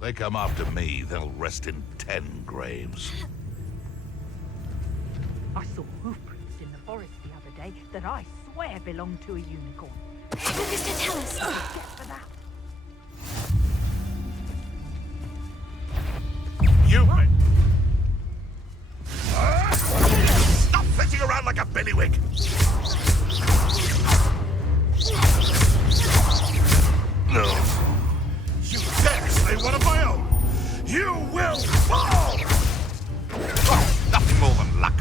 They come after me, they'll rest in 10 graves. I saw hoofprints in the forest the other day that I swear belonged to a unicorn. Mr. Tell us. Get for that. You Stop flitting around like a billywig! No. You dare slay one of my own! You will fall! Oh, nothing more than luck.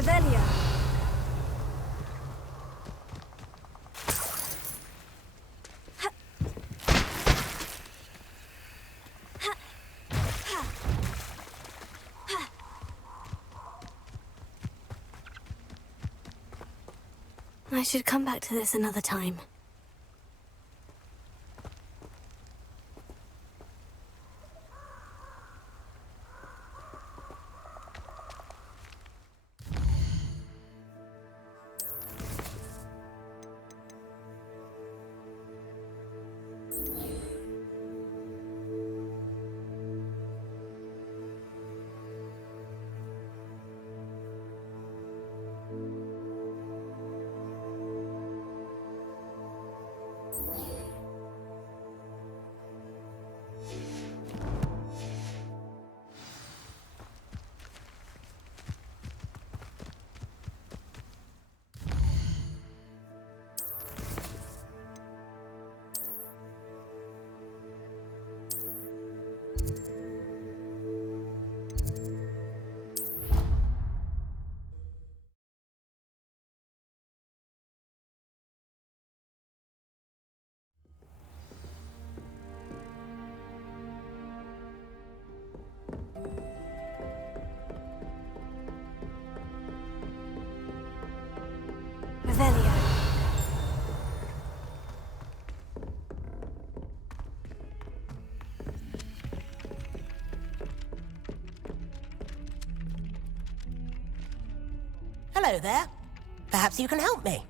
Revelio. I should come back to this another time. Revelio. Hello there. Perhaps you can help me.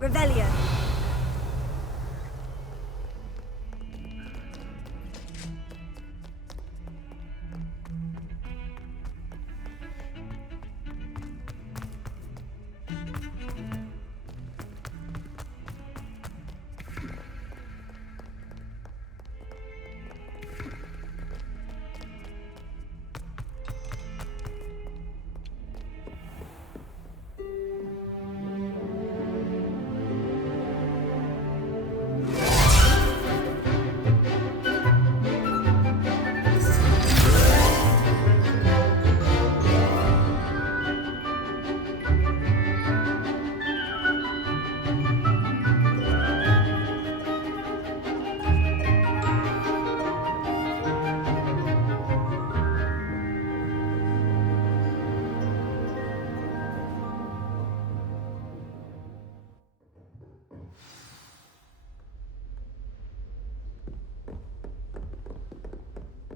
Revelio.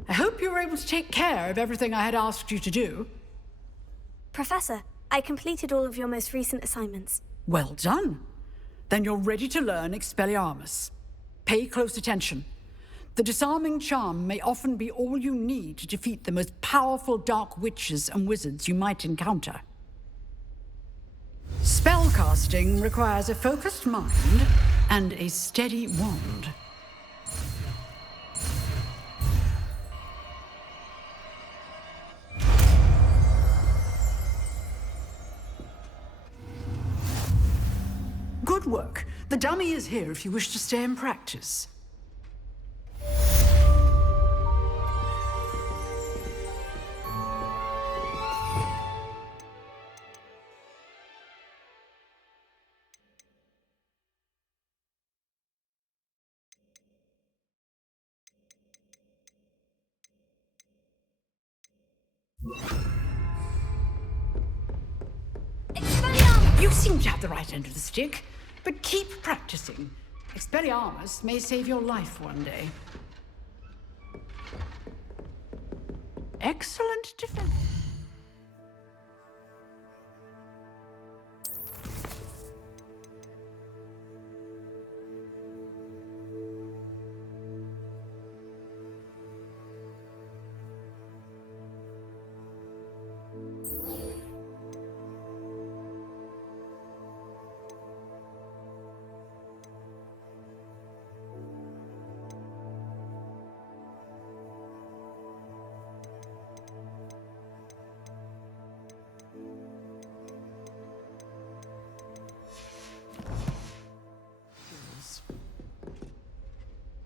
I hope you were able to take care of everything I had asked you to do. Professor, I completed all of your most recent assignments. Well done. Then you're ready to learn Expelliarmus. Pay close attention. The disarming charm may often be all you need to defeat the most powerful dark witches and wizards you might encounter. Spellcasting requires a focused mind and a steady wand. Good work. The dummy is here if you wish to stay and practice. You seem to have the right end of the stick, but keep practicing. Expelliarmus may save your life one day. Excellent defense.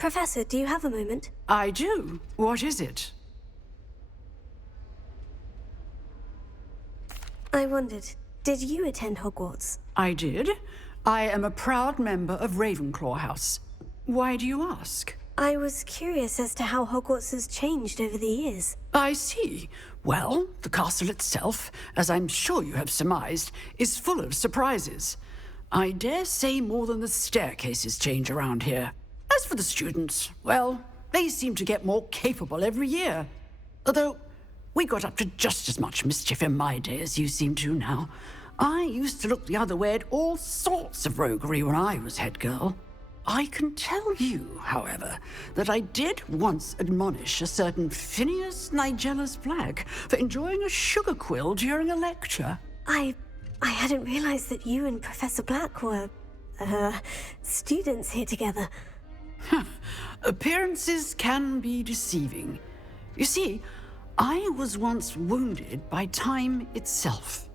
Professor, do you have a moment? I do. What is it? I wondered, did you attend Hogwarts? I did. I am a proud member of Ravenclaw House. Why do you ask? I was curious as to how Hogwarts has changed over the years. I see. Well, the castle itself, as I'm sure you have surmised, is full of surprises. I dare say more than the staircases change around here. As for the students, well, they seem to get more capable every year. Although, we got up to just as much mischief in my day as you seem to now. I used to look the other way at all sorts of roguery when I was head girl. I can tell you, however, that I did once admonish a certain Phineas Nigellus Black for enjoying a sugar quill during a lecture. I hadn't realized that you and Professor Black were, students here together. Appearances can be deceiving. You see, I was once wounded by time itself.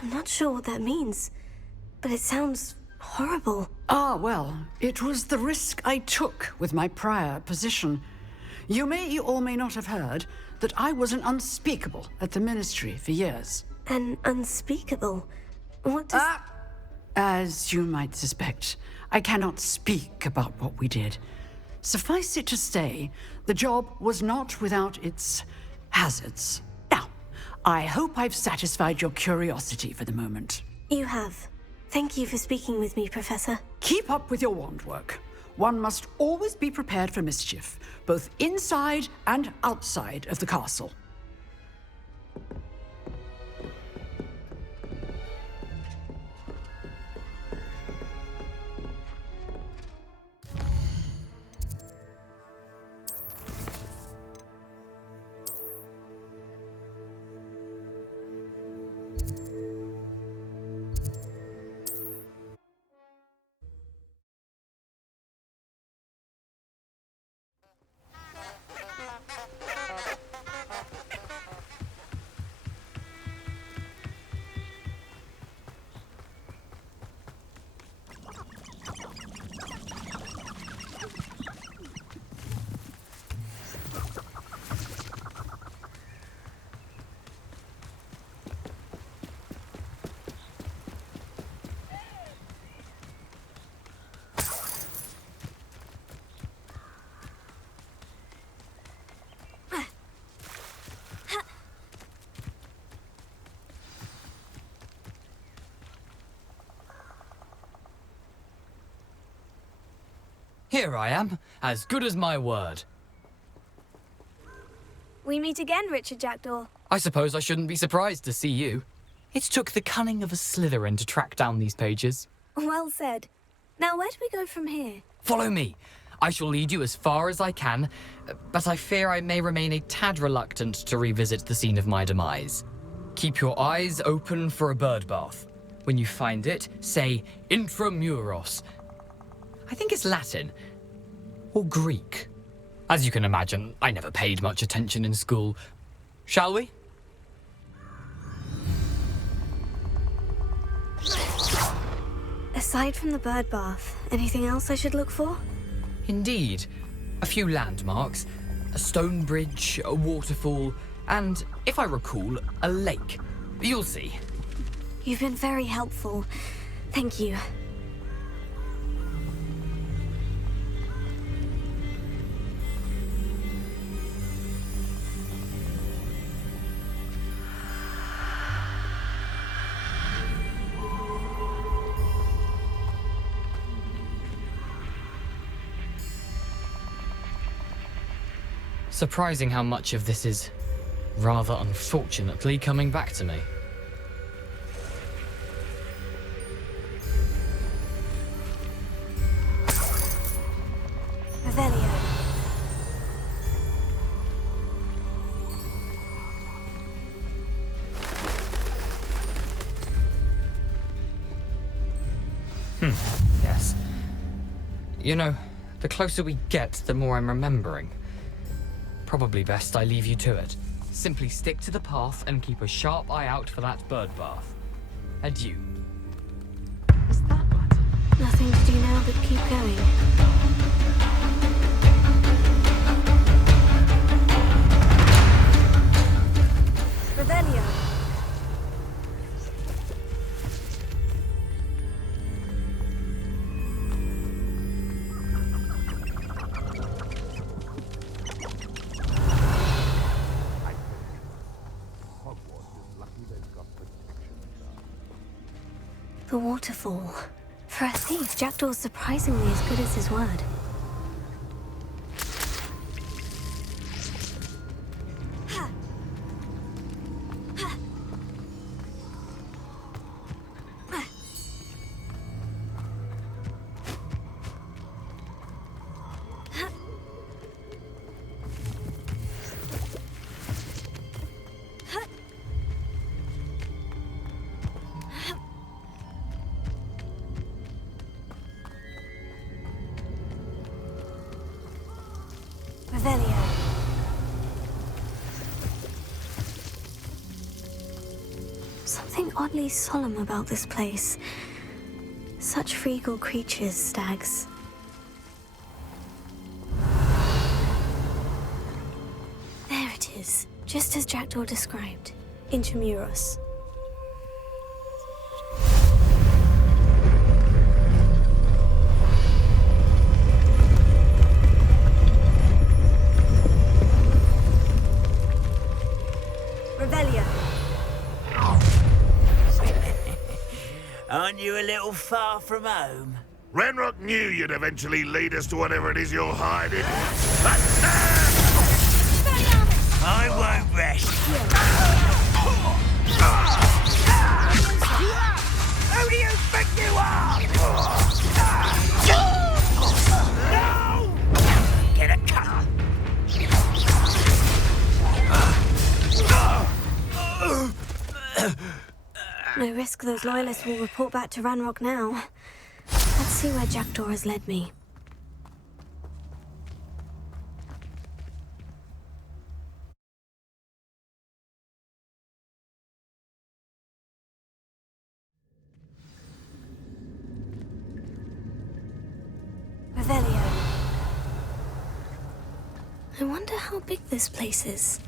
I'm not sure what that means, but it sounds horrible. Ah, well, it was the risk I took with my prior position. You may or may not have heard that I was an unspeakable at the Ministry for years. An unspeakable? What does... As you might suspect, I cannot speak about what we did. Suffice it to say, the job was not without its hazards. Now, I hope I've satisfied your curiosity for the moment. You have. Thank you for speaking with me, Professor. Keep up with your wand work. One must always be prepared for mischief, both inside and outside of the castle. Here I am, as good as my word. We meet again, Richard Jackdaw. I suppose I shouldn't be surprised to see you. It took the cunning of a Slytherin to track down these pages. Well said. Now, where do we go from here? Follow me. I shall lead you as far as I can, but I fear I may remain a tad reluctant to revisit the scene of my demise. Keep your eyes open for a bird bath. When you find it, say intramuros. I think it's Latin. Or Greek. As you can imagine, I never paid much attention in school. Shall we? Aside from the bird bath, anything else I should look for? Indeed. A few landmarks. A stone bridge, a waterfall, and, if I recall, a lake. You'll see. You've been very helpful. Thank you. Surprising how much of this is, rather unfortunately, coming back to me. Revelio. Yes. You know, the closer we get, the more I'm remembering. Probably best I leave you to it. Simply stick to the path and keep a sharp eye out for that bird bath. Adieu. Is that matter? Nothing to do now but keep going. Revelio. The waterfall. For a thief, Jackdaw's surprisingly as good as his word. Revelio. Something oddly solemn about this place. Such regal creatures, stags. There it is, just as Jackdaw described. Intramuros. Revelio. Aren't you a little far from home? Ranrock knew you'd eventually lead us to whatever it is you're hiding. I won't rest. Who do you think you are? No! Get a cut. No risk those loyalists will report back to Ranrock now. Let's see where Jackdaw has led me. Revelio. I wonder how big this place is.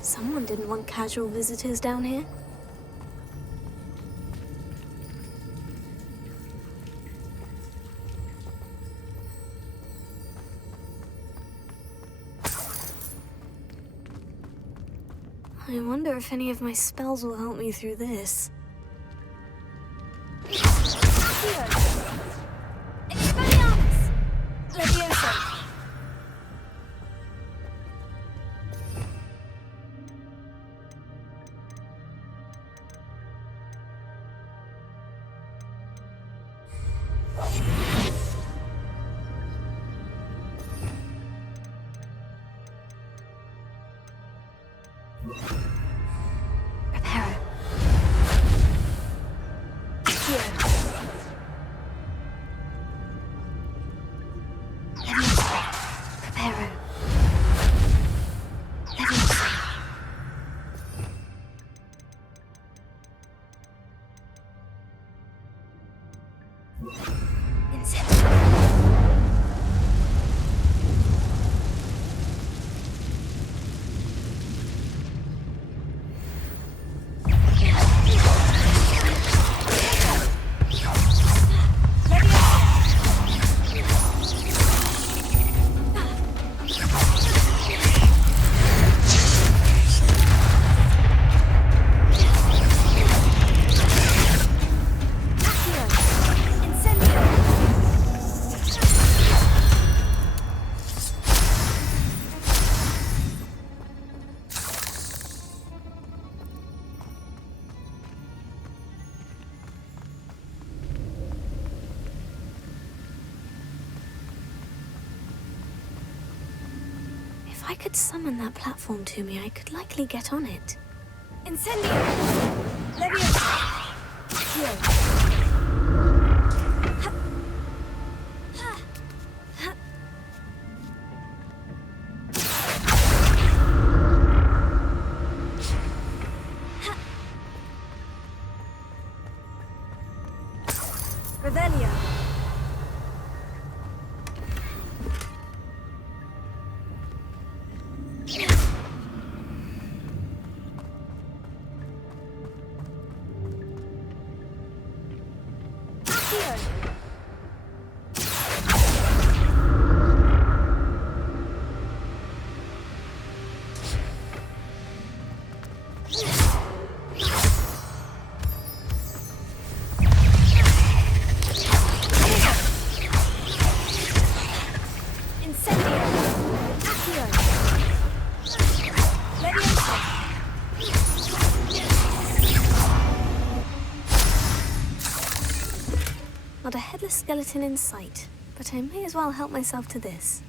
Someone didn't want casual visitors down here. I wonder if any of my spells will help me through this. I could summon that platform to me, I could likely get on it. Incendio! Leviosa! Accio! Revelio! Not a headless skeleton in sight, but I may as well help myself to this.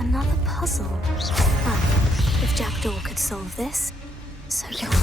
Another puzzle. Well, if Jackdaw could solve this, so can I.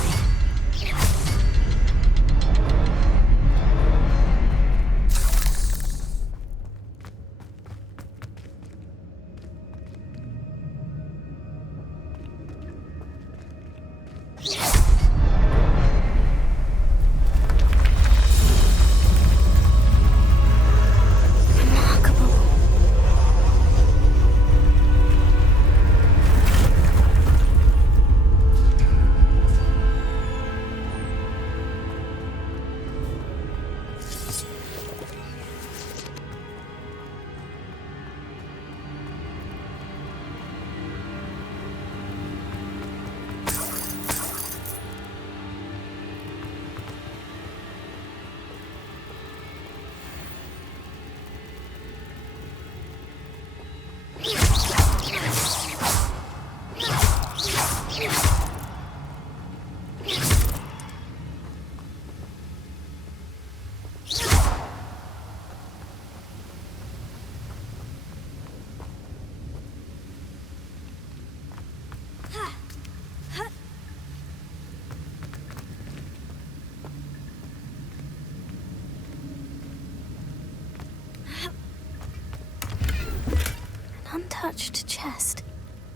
Untouched chest.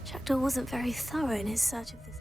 Jackdaw wasn't very thorough in his search of this.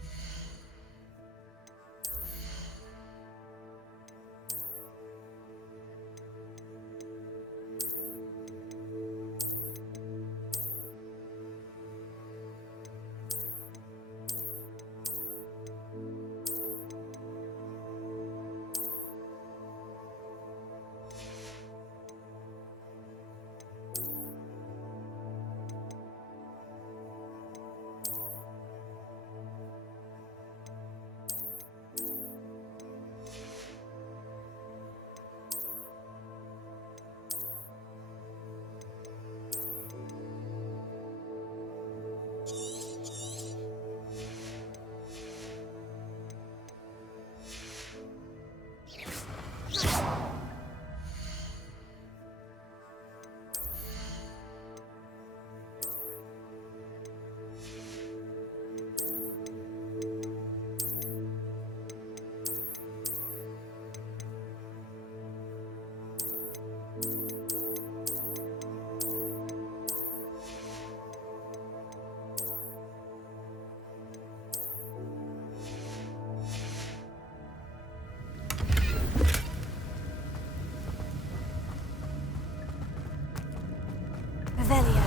Revelio.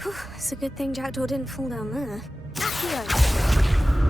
Whew, it's a good thing Jackdaw didn't fall down there. Accio!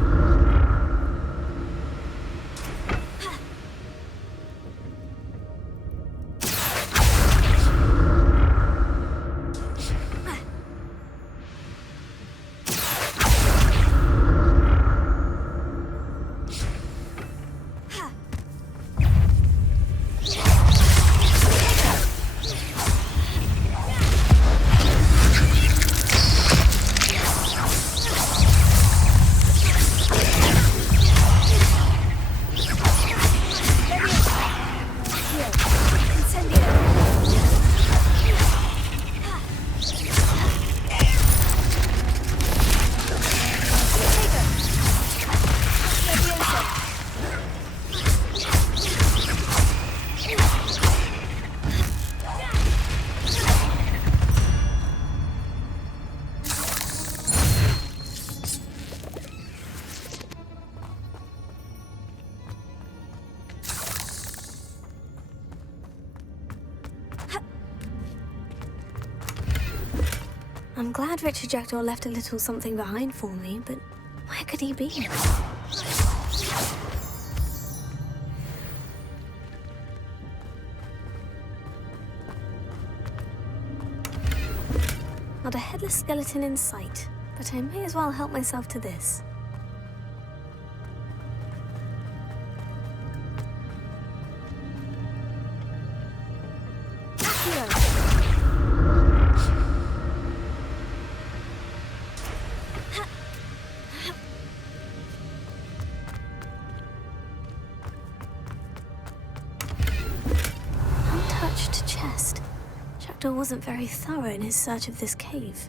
I'm glad Richard Jackdaw left a little something behind for me, but where could he be? Not a headless skeleton in sight, but I may as well help myself to this. Untouched chest. Jackdaw wasn't very thorough in his search of this cave.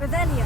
Revelio.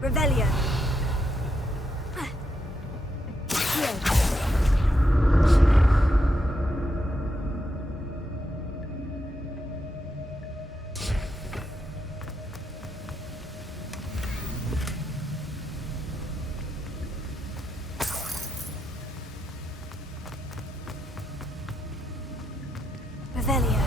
Revelio. Revelio.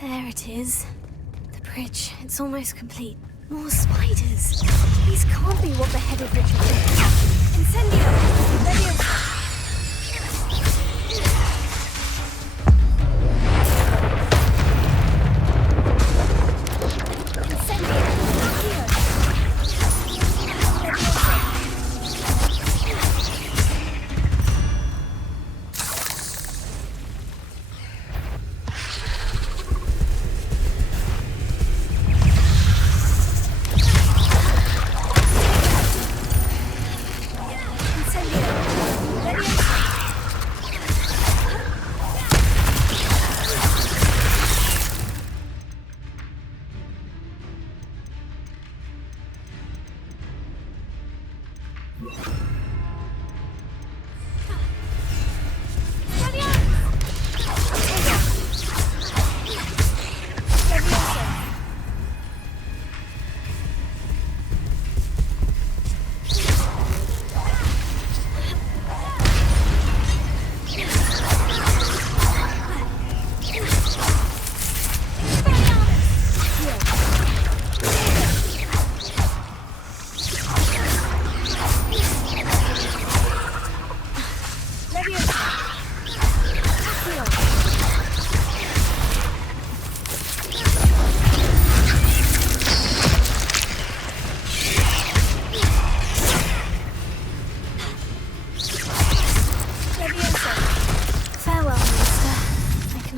There it is. The bridge. It's almost complete. More spiders. These can't be what the headed Richard did. Incendio! Leviosa! Incendio!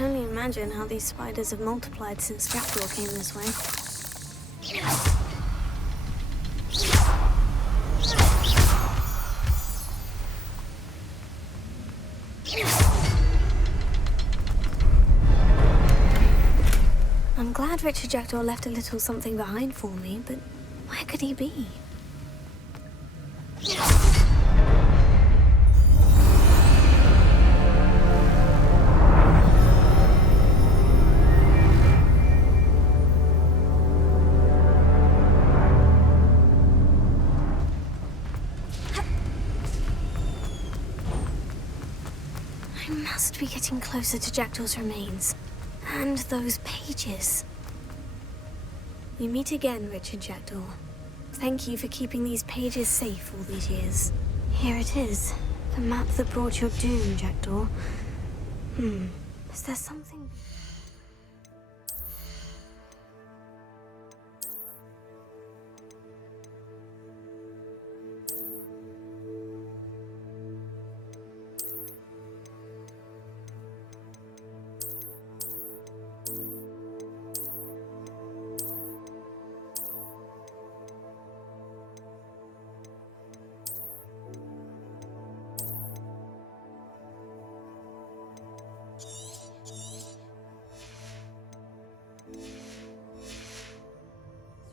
can only imagine how these spiders have multiplied since Jackdaw came this way. I'm glad Richard Jackdaw left a little something behind for me, but where could he be? I must be getting closer to Jackdaw's remains. And those pages. We meet again, Richard Jackdaw. Thank you for keeping these pages safe all these years. Here it is. The map that brought your doom, Jackdaw. Is there something...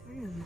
room?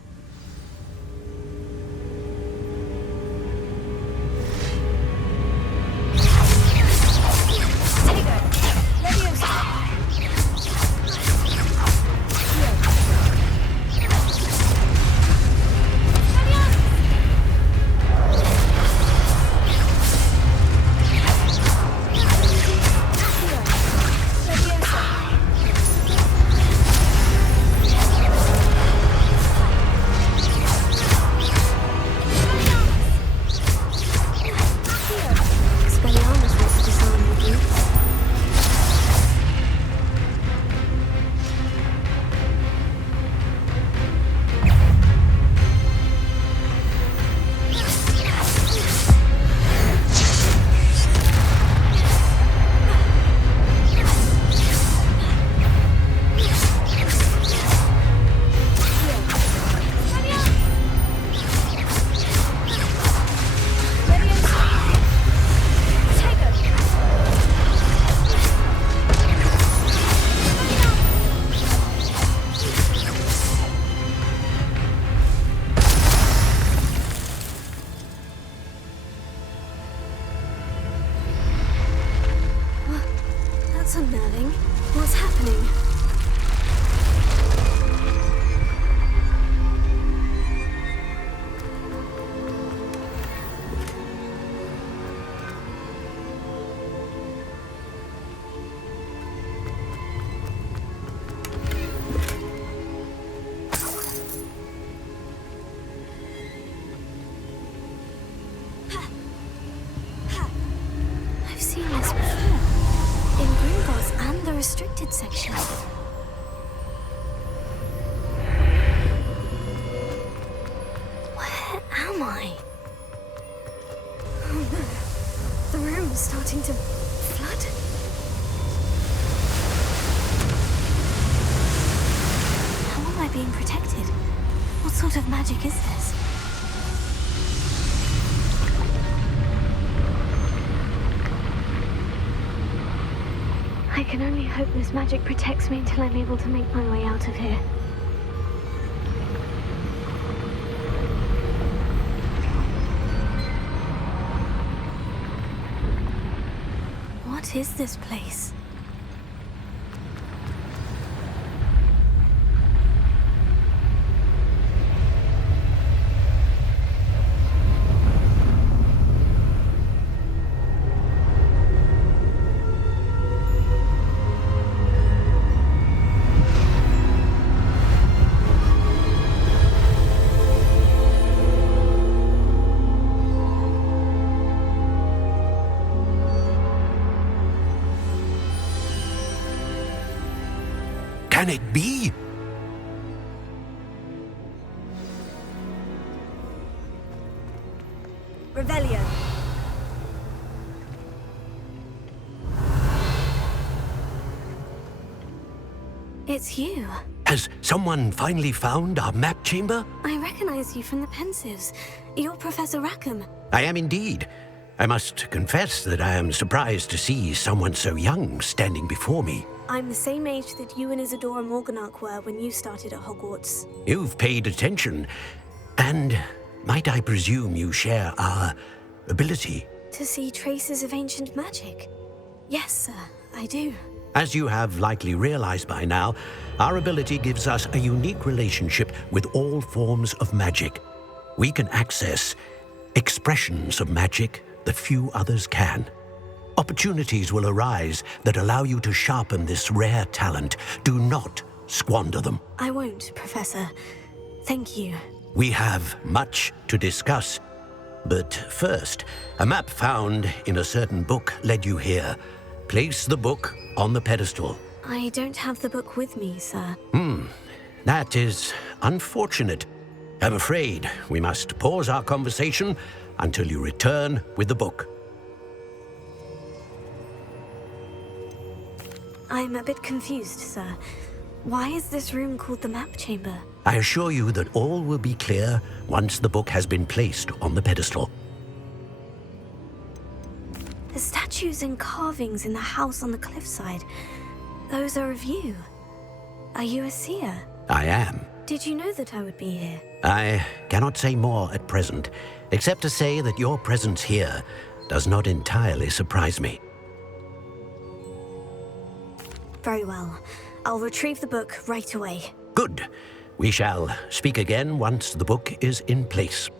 That's unnerving. What's happening? I've seen this before. In Gringotts and the restricted section. Where am I? Oh no. The room's starting to flood. How am I being protected? What sort of magic is this? I can only hope this magic protects me until I'm able to make my way out of here. What is this place? Can it be? Revelio. It's you. Has someone finally found our map chamber? I recognize you from the Pensives. You're Professor Rackham. I am indeed. I must confess that I am surprised to see someone so young standing before me. I'm the same age that you and Isadora Morganach were when you started at Hogwarts. You've paid attention, and might I presume you share our ability? To see traces of ancient magic? Yes, sir, I do. As you have likely realized by now, our ability gives us a unique relationship with all forms of magic. We can access expressions of magic that few others can. Opportunities will arise that allow you to sharpen this rare talent. Do not squander them. I won't, Professor. Thank you. We have much to discuss. But first, a map found in a certain book led you here. Place the book on the pedestal. I don't have the book with me, sir. That is unfortunate. I'm afraid we must pause our conversation until you return with the book. I'm a bit confused, sir. Why is this room called the map chamber? I assure you that all will be clear once the book has been placed on the pedestal. The statues and carvings in the house on the cliffside, those are of you. Are you a seer? I am. Did you know that I would be here? I cannot say more at present, except to say that your presence here does not entirely surprise me. Very well. I'll retrieve the book right away. Good. We shall speak again once the book is in place.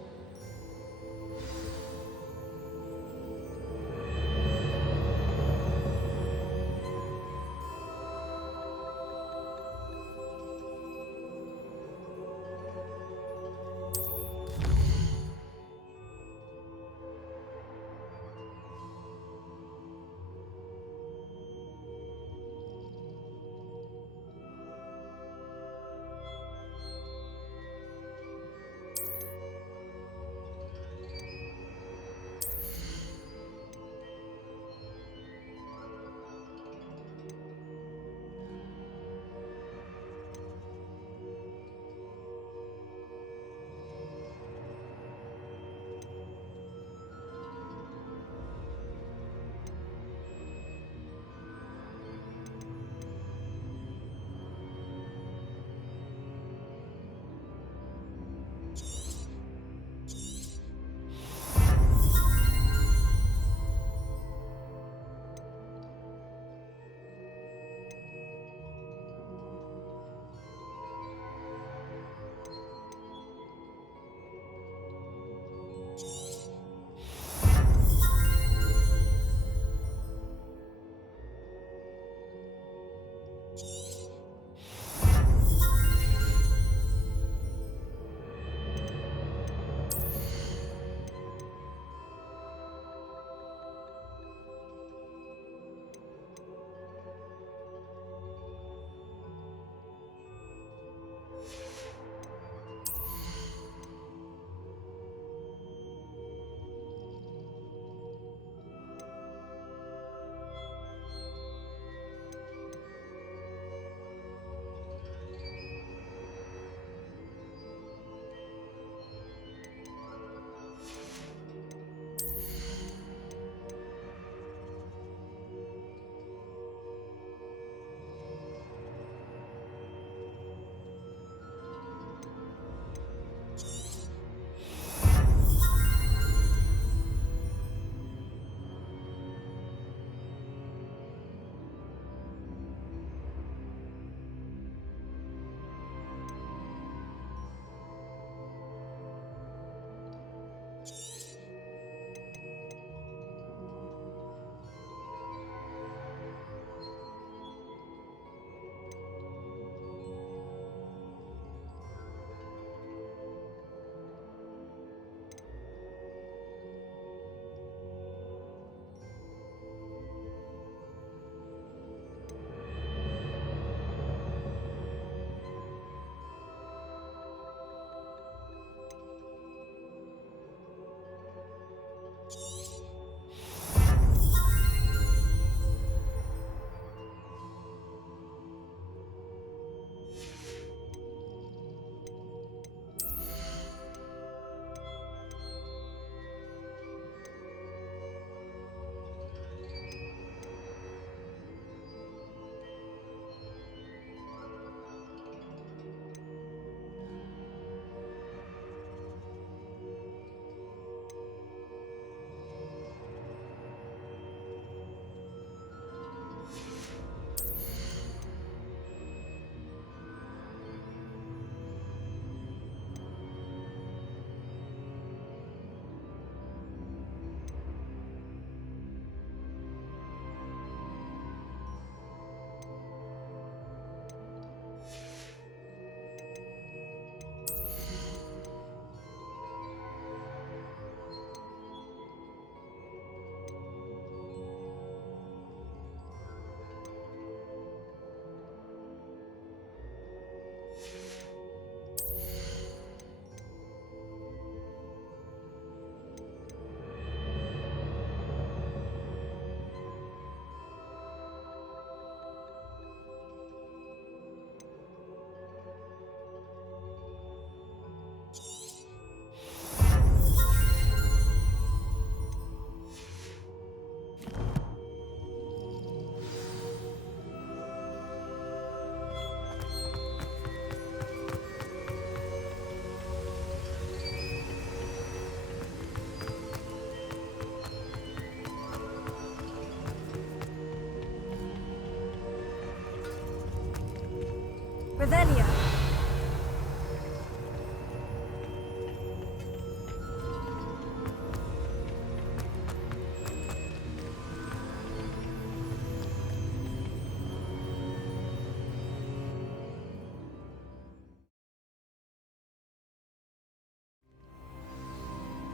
Revelio.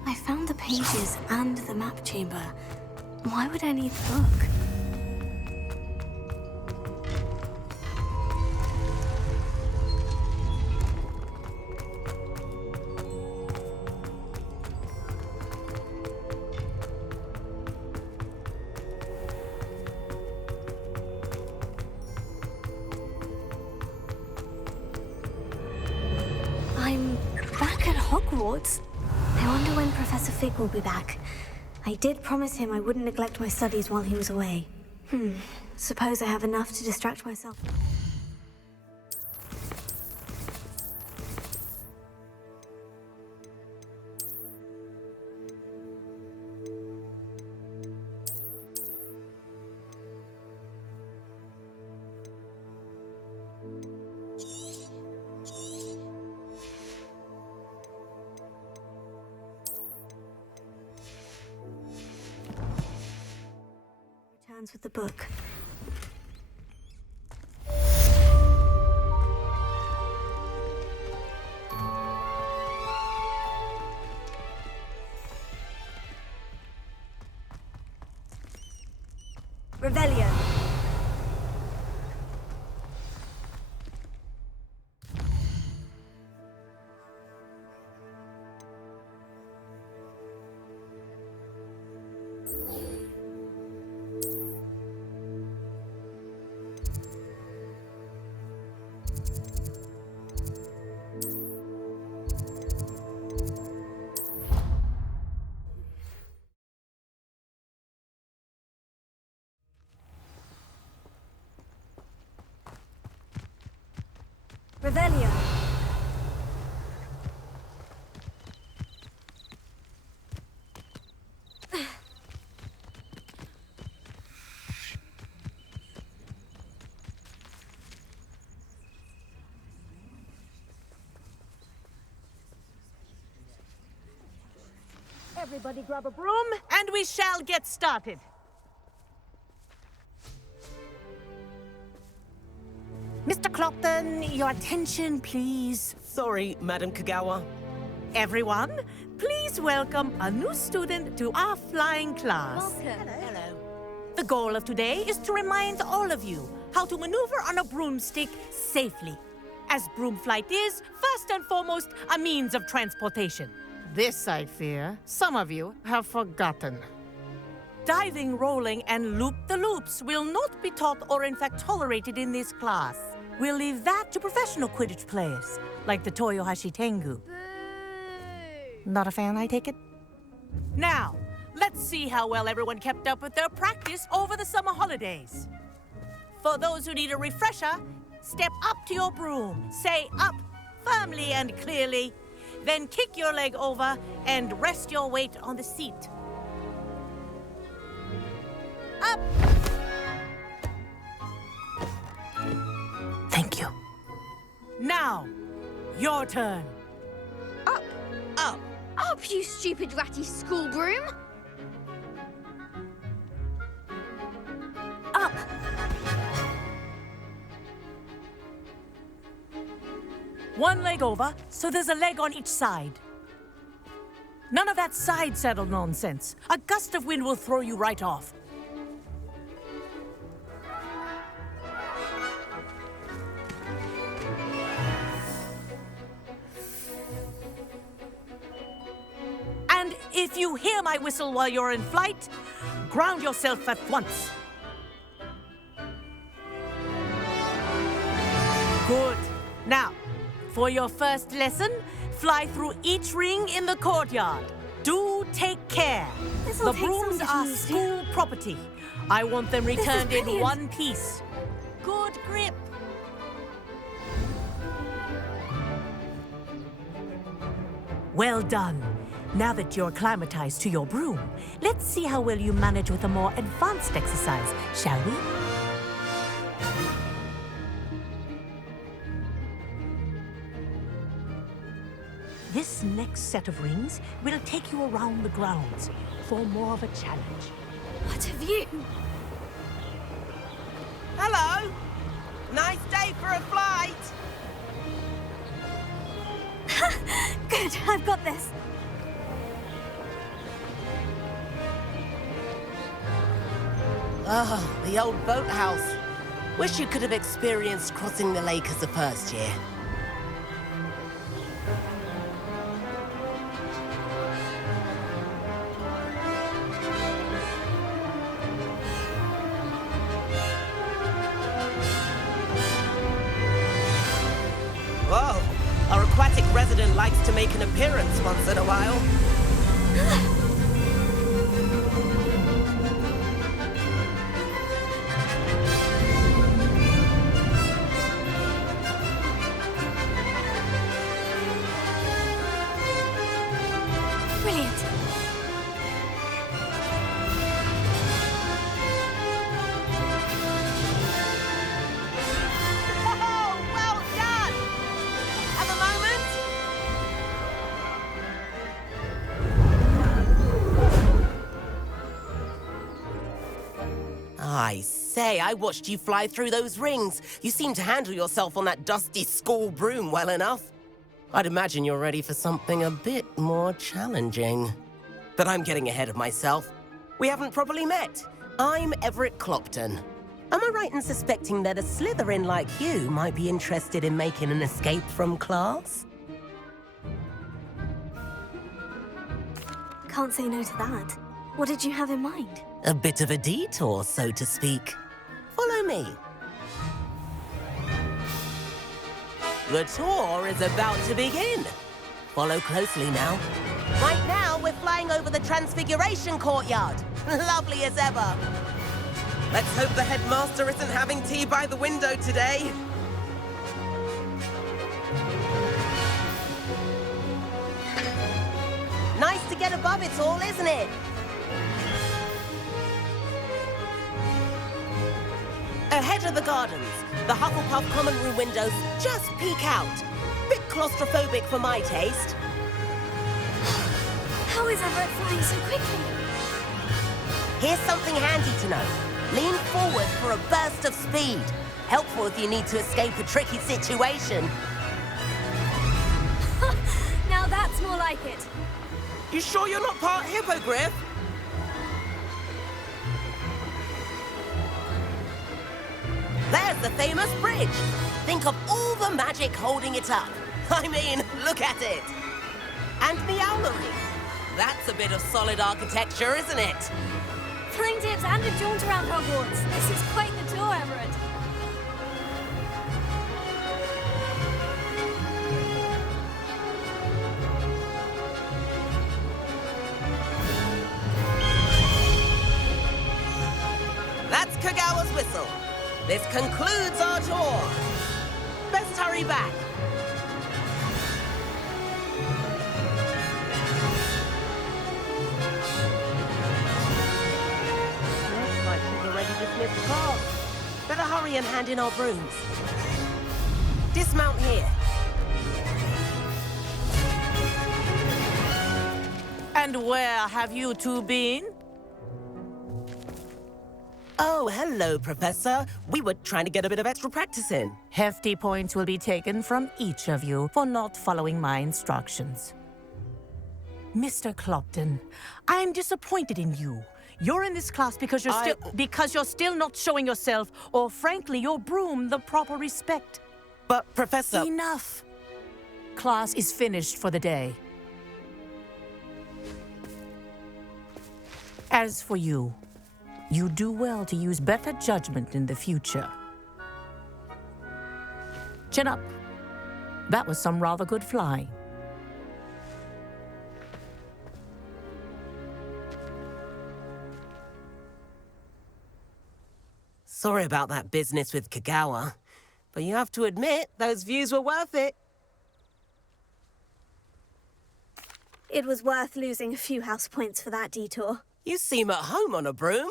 I found the pages and the map chamber. Why would I need the book? I'm back at Hogwarts. I wonder when Professor Fig will be back. I did promise him I wouldn't neglect my studies while he was away. Suppose I have enough to distract myself. Returns with the book. Revelio. Revelio. Everybody grab a broom, and we shall get started. Mr. Clopton, your attention, please. Sorry, Madam Kagawa. Everyone, please welcome a new student to our flying class. Hello. The goal of today is to remind all of you how to maneuver on a broomstick safely, as broom flight is, first and foremost, a means of transportation. This, I fear, some of you have forgotten. Diving, rolling, and loop-the-loops will not be taught or in fact tolerated in this class. We'll leave that to professional Quidditch players, like the Toyohashi Tengu. Not a fan, I take it? Now, let's see how well everyone kept up with their practice over the summer holidays. For those who need a refresher, step up to your broom, say up firmly and clearly, then kick your leg over and rest your weight on the seat. Up! Thank you. Now, your turn. Up, Up. up, you stupid ratty school broom! Up! One leg over, so there's a leg on each side. None of that side saddle nonsense. A gust of wind will throw you right off. And if you hear my whistle while you're in flight, ground yourself at once. Good. Now, for your first lesson, fly through each ring in the courtyard. Do take care. This'll The take some brooms getting are used to. school property. I want them returned in brilliant. one piece. Good grip. Well done. Now that you're acclimatized to your broom, let's see how well you manage with a more advanced exercise, shall we? This next set of rings will take you around the grounds for more of a challenge. What have you? Hello. Nice day for a flight. Good, I've got this. Oh, the old boathouse. Wish you could have experienced crossing the lake as the first year. Whoa, our aquatic resident likes to make an appearance once in a while. Brilliant. Oh, well done! Have a moment? I say, I watched you fly through those rings. You seem to handle yourself on that dusty school broom well enough. I'd imagine you're ready for something a bit more challenging. But I'm getting ahead of myself. We haven't properly met. I'm Everett Clopton. Am I right in suspecting that a Slytherin like you might be interested in making an escape from class? Can't say no to that. What did you have in mind? A bit of a detour, so to speak. Follow me. The tour is about to begin. Follow closely now. Right now, we're flying over the Transfiguration Courtyard. Lovely as ever. Let's hope the headmaster isn't having tea by the window today. Nice to get above it all, isn't it? Ahead of the gardens, the Hufflepuff common room windows just peek out. Bit claustrophobic for my taste. How is Everett flying so quickly? Here's something handy to know. Lean forward for a burst of speed. Helpful if you need to escape a tricky situation. Now that's more like it. You sure you're not part hippogriff? There's the famous bridge. Think of all the magic holding it up. I mean, look at it. And the owlery. That's a bit of solid architecture, isn't it? Flying tips and a jaunt around Hogwarts. This is quite the tour, Everett. That's Kagawa's whistle. This concludes our tour. Best hurry back. Looks like she's already dismissed class. Better hurry and hand in our brooms. Dismount here. And where have you two been? Oh, hello, Professor. We were trying to get a bit of extra practice in. Hefty points will be taken from each of you for not following my instructions. Mr. Clopton, I'm disappointed in you. You're in this class because you're still not showing yourself, or frankly, your broom the proper respect. But, Professor... Enough. Class is finished for the day. As for you, you do well to use better judgment in the future. Chin up. That was some rather good flying. Sorry about that business with Kagawa, but you have to admit, those views were worth it. It was worth losing a few house points for that detour. You seem at home on a broom.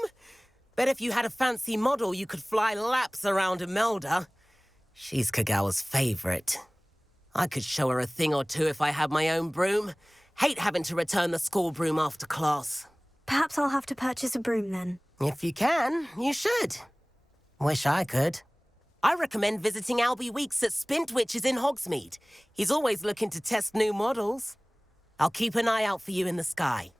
Bet if you had a fancy model, you could fly laps around Imelda. She's Kagawa's favorite. I could show her a thing or two if I had my own broom. Hate having to return the school broom after class. Perhaps I'll have to purchase a broom then. If you can, you should. Wish I could. I recommend visiting Albie Weeks at Spintwitches in Hogsmeade. He's always looking to test new models. I'll keep an eye out for you in the sky.